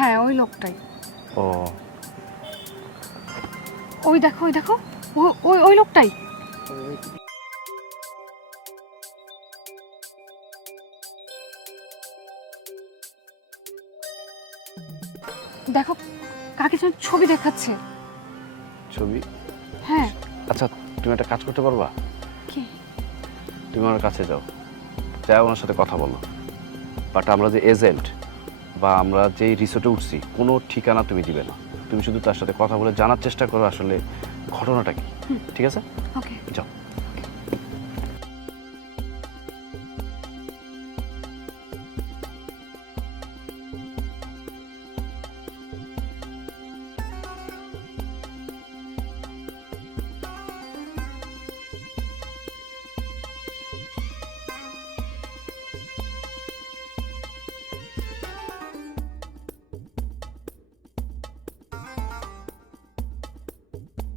হ্যাঁ ওই লোকটাই। ও। ওই দেখো ওই দেখো ও- ওই ওই লোকটাই। দেখো কাকে যেন ছবি দেখাচ্ছে। ছবি? হ্যাঁ। আচ্ছা তুমি একটা কাজ করতে পারবা? কি? তুমি আমার কাছে যাও। যাও ওনার সাথে কথা বলো। বাট আমরা যে এজেন্ট বা আমরা যেই রিসোর্টে উঠছি কোনো ঠিকানা তুমি দিবে না। তুমি শুধু তার সাথে কথা বলে জানার চেষ্টা করো আসলে ঘটনাটা কি। ঠিক আছে? ওকে যাও।